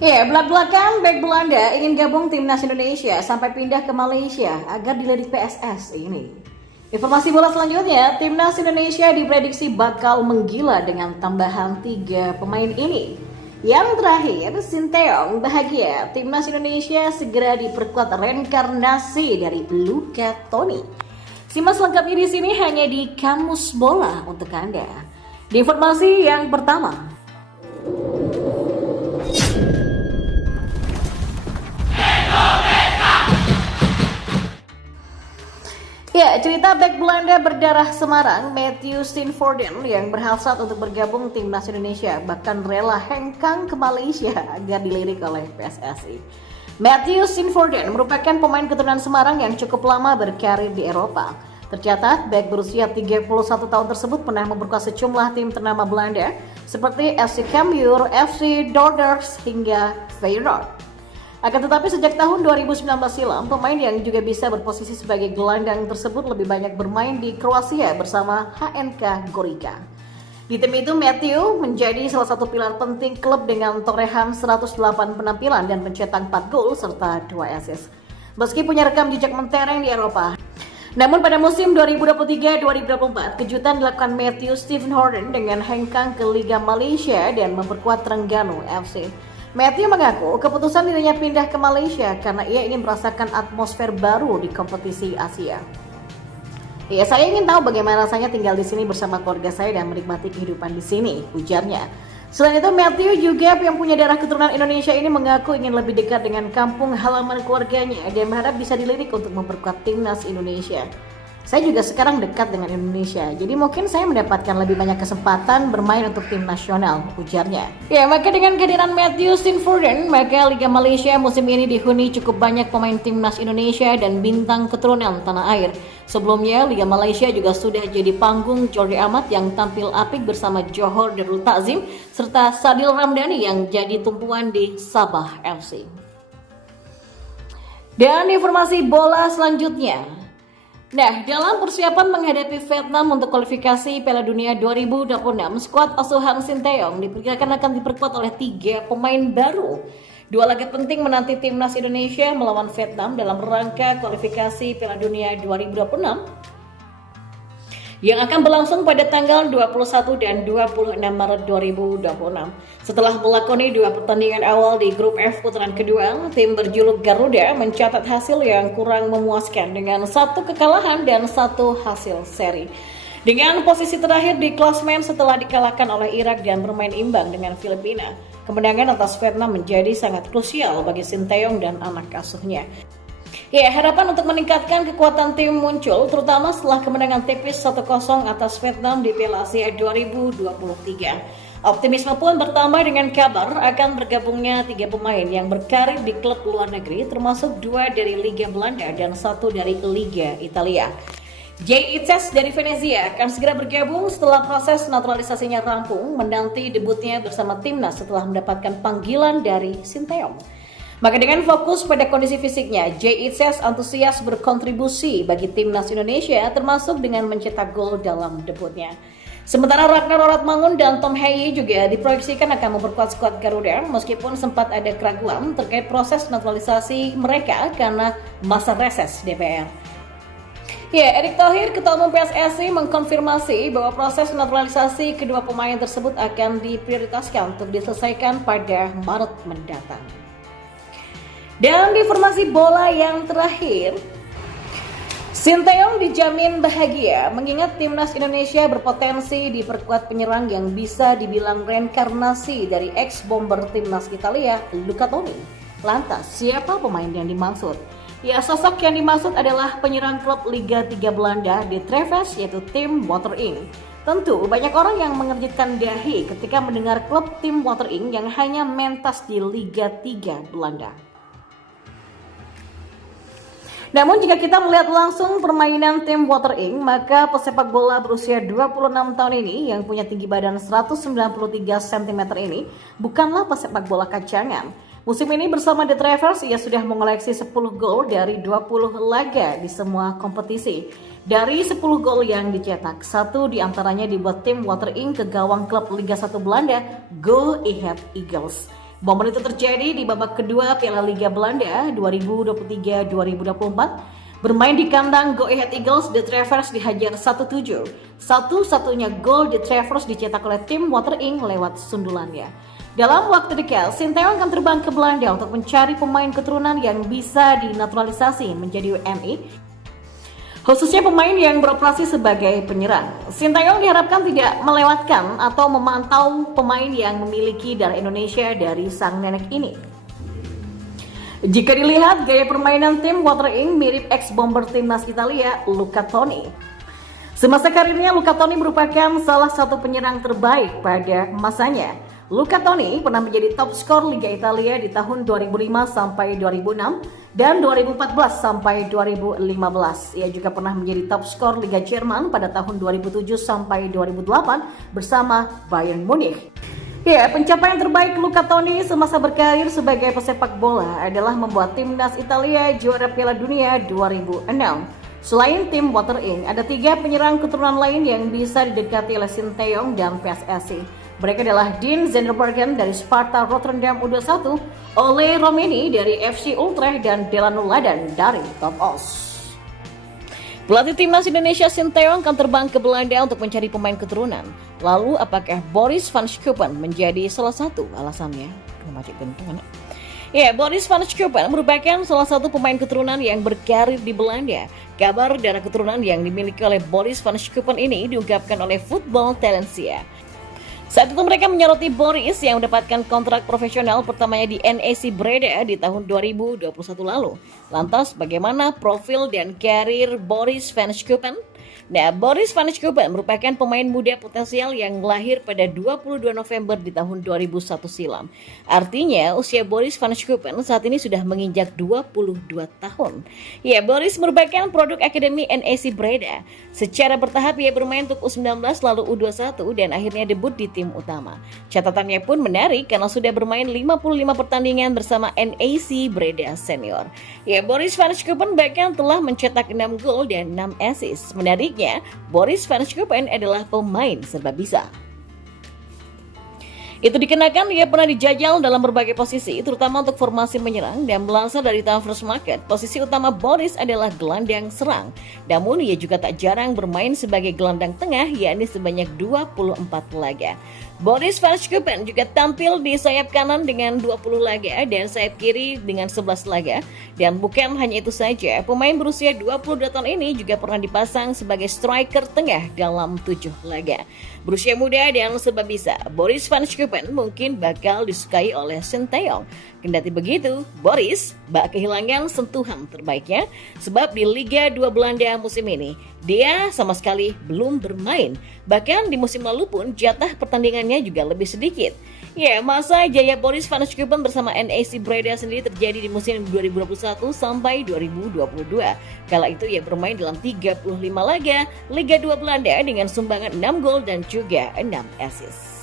Ya, belak-belakan bek Belanda ingin gabung timnas Indonesia sampai pindah ke Malaysia agar dilirik PSS ini. Informasi bola selanjutnya, timnas Indonesia diprediksi bakal menggila dengan tambahan 3 pemain ini. Yang terakhir, Sinteyong bahagia timnas Indonesia segera diperkuat reinkarnasi dari Luca Toni. Simak selengkapnya di sini hanya di Kamus Bola untuk Anda. Di informasi yang pertama, ya, cerita bek Belanda berdarah Semarang, Matthew Steenvoorden yang berhasrat untuk bergabung timnas Indonesia bahkan rela hengkang ke Malaysia agar dilirik oleh PSSI. Matthew Steenvoorden merupakan pemain keturunan Semarang yang cukup lama berkarir di Eropa. Tercatat, bek berusia 31 tahun tersebut pernah memperkuat sejumlah tim ternama Belanda seperti FC Cambuur, FC Dordrecht hingga Feyenoord. Akan tetapi sejak tahun 2019 silam, pemain yang juga bisa berposisi sebagai gelandang tersebut lebih banyak bermain di Kroasia bersama HNK Gorica. Di tim itu, Matthew menjadi salah satu pilar penting klub dengan torehan 108 penampilan dan mencetak 4 gol serta 2 assist. Meski punya rekam jejak mentereng di Eropa, namun pada musim 2023-2024, kejutan dilakukan Matthew Steenvoorden dengan hengkang ke Liga Malaysia dan memperkuat Terengganu FC. Matthew mengaku keputusan dirinya pindah ke Malaysia karena ia ingin merasakan atmosfer baru di kompetisi Asia. Ya, saya ingin tahu bagaimana rasanya tinggal di sini bersama keluarga saya dan menikmati kehidupan di sini, ujarnya. Selain itu, Matthew juga yang punya darah keturunan Indonesia ini mengaku ingin lebih dekat dengan kampung halaman keluarganya dan berharap bisa dilirik untuk memperkuat timnas Indonesia. Saya juga sekarang dekat dengan Indonesia, jadi mungkin saya mendapatkan lebih banyak kesempatan bermain untuk tim nasional, ujarnya. Ya, maka dengan kehadiran Matthew Steenvoorden, maka Liga Malaysia musim ini dihuni cukup banyak pemain timnas Indonesia dan bintang keturunan tanah air. Sebelumnya, Liga Malaysia juga sudah jadi panggung Jordi Amat yang tampil apik bersama Johor Darul Takzim, serta Sadil Ramdhani yang jadi tumpuan di Sabah FC. Dan informasi bola selanjutnya. Nah, dalam persiapan menghadapi Vietnam untuk kualifikasi Piala Dunia 2026, skuad asuhan Sinteyong diperkirakan akan diperkuat oleh 3 pemain baru. 2 laga penting menanti timnas Indonesia melawan Vietnam dalam rangka kualifikasi Piala Dunia 2026 yang akan berlangsung pada tanggal 21 dan 26 Maret 2026. Setelah melakoni 2 pertandingan awal di grup F putaran kedua, tim berjuluk Garuda mencatat hasil yang kurang memuaskan dengan 1 kekalahan dan 1 hasil seri. Dengan posisi terakhir di klasmen setelah dikalahkan oleh Irak dan bermain imbang dengan Filipina, kemenangan atas Vietnam menjadi sangat krusial bagi Sinteyong dan anak asuhnya. Ya, harapan untuk meningkatkan kekuatan tim muncul terutama setelah kemenangan tipis 1-0 atas Vietnam di Piala Asia 2023. Optimisme pun bertambah dengan kabar akan bergabungnya 3 pemain yang berkarir di klub luar negeri termasuk 2 dari Liga Belanda dan 1 dari Liga Italia. Jay Itzes dari Venezia akan segera bergabung setelah proses naturalisasinya rampung menanti debutnya bersama timnas setelah mendapatkan panggilan dari Sinteyong. Maka dengan fokus pada kondisi fisiknya, Jay Itzes antusias berkontribusi bagi timnas Indonesia termasuk dengan mencetak gol dalam debutnya. Sementara Ragnar Oratmangun dan Tom Heye juga diproyeksikan akan memperkuat skuad Garuda meskipun sempat ada keraguan terkait proses naturalisasi mereka karena masa reses DPR. Ya, Erick Thohir, Ketua Umum PSSI mengkonfirmasi bahwa proses naturalisasi kedua pemain tersebut akan diprioritaskan untuk diselesaikan pada Maret mendatang. Dan di informasi bola yang terakhir, Sinteyong dijamin bahagia mengingat timnas Indonesia berpotensi diperkuat penyerang yang bisa dibilang reinkarnasi dari ex-bomber timnas Italia, Luca Toni. Lantas, siapa pemain yang dimaksud? Ya, sosok yang dimaksud adalah penyerang klub Liga 3 Belanda di Treves yaitu tim Water Ink. Tentu banyak orang yang mengerjitkan dahi ketika mendengar klub tim Water Ink yang hanya mentas di Liga 3 Belanda. Namun jika kita melihat langsung permainan tim Water Ink, maka pesepak bola berusia 26 tahun ini yang punya tinggi badan 193 cm ini bukanlah pesepak bola kacangan. Musim ini bersama The Travers ia sudah mengoleksi 10 gol dari 20 laga di semua kompetisi. Dari 10 gol yang dicetak, 1 diantaranya dibuat tim Water Ink ke gawang klub Liga 1 Belanda, Go Ahead Eagles. Momen itu terjadi di babak kedua Piala Liga Belanda 2023-2024. Bermain di kandang Go Ahead Eagles, The Travers dihajar 1-7. Satu-satunya gol The Travers dicetak oleh tim Watering lewat sundulannya. Dalam waktu dekat, Sinteyong akan terbang ke Belanda untuk mencari pemain keturunan yang bisa dinaturalisasi menjadi WNI, khususnya pemain yang beroperasi sebagai penyerang. Sinteyong diharapkan tidak melewatkan atau memantau pemain yang memiliki darah Indonesia dari sang nenek ini. Jika dilihat, gaya permainan tim Watering mirip ex-bomber timnas Italia, Luca Toni. Semasa karirnya, Luca Toni merupakan salah satu penyerang terbaik pada masanya. Luca Toni pernah menjadi top skor Liga Italia di tahun 2005 sampai 2006 dan 2014 sampai 2015. Ia juga pernah menjadi top skor Liga Jerman pada tahun 2007 sampai 2008 bersama Bayern Munich. Ya, pencapaian terbaik Luca Toni semasa berkarir sebagai pesepak bola adalah membuat timnas Italia juara Piala Dunia 2006. Selain tim Watering, ada 3 penyerang keturunan lain yang bisa didekati oleh Sinteyong dan PSSI. Mereka adalah Dean Zenderbergen dari Sparta Rotterdam U21, Ole Romeni dari FC Utrecht, dan Delano Ladan dari Top Os. Pelatih timnas Indonesia Sinteyong akan terbang ke Belanda untuk mencari pemain keturunan. Lalu apakah Boris van Schuppen menjadi salah satu alasannya? Ya, Boris van Schuppen merupakan salah satu pemain keturunan yang berkarir di Belanda. Kabar darah keturunan yang dimiliki oleh Boris van Schuppen ini diungkapkan oleh Football Talentia. Saat itu mereka menyoroti Boris yang mendapatkan kontrak profesional pertamanya di NEC Breda di tahun 2021 lalu. Lantas bagaimana profil dan karir Boris van Schuppen? Nah, Boris van Schuppen merupakan pemain muda potensial yang lahir pada 22 November di tahun 2001 silam. Artinya, usia Boris van Schuppen saat ini sudah menginjak 22 tahun. Ya, Boris merupakan produk Akademi NEC Breda. Secara bertahap ia bermain untuk U19 lalu U21 dan akhirnya debut di tim utama. Catatannya pun menarik karena sudah bermain 55 pertandingan bersama NEC Breda Senior. Ya, Boris van Schuppen bahkan telah mencetak 6 gol dan 6 assist. Menariknya, Boris van Schuppen adalah pemain serba bisa. Itu dikenakan ia pernah dijajal dalam berbagai posisi, terutama untuk formasi menyerang dan berasal dari transfer market. Posisi utama Boris adalah gelandang serang. Namun ia juga tak jarang bermain sebagai gelandang tengah, yakni sebanyak 24 laga. Boris van Schuppen juga tampil di sayap kanan dengan 20 laga dan sayap kiri dengan 11 laga. Dan bukan hanya itu saja, pemain berusia 22 tahun ini juga pernah dipasang sebagai striker tengah dalam 7 laga. Berusia muda dan serba bisa, Boris van Schuppen mungkin bakal disukai oleh Sinteyong. Kendati begitu, Boris bak kehilangan sentuhan terbaiknya sebab di Liga 2 Belanda musim ini dia sama sekali belum bermain. Bahkan di musim lalu pun jatah pertandingannya juga lebih sedikit. Ya, masa jaya Boris van Schuppen bersama NEC Breda sendiri terjadi di musim 2021 sampai 2022. Kala itu ia bermain dalam 35 laga Liga 2 Belanda dengan sumbangan 6 gol dan juga 6 assist.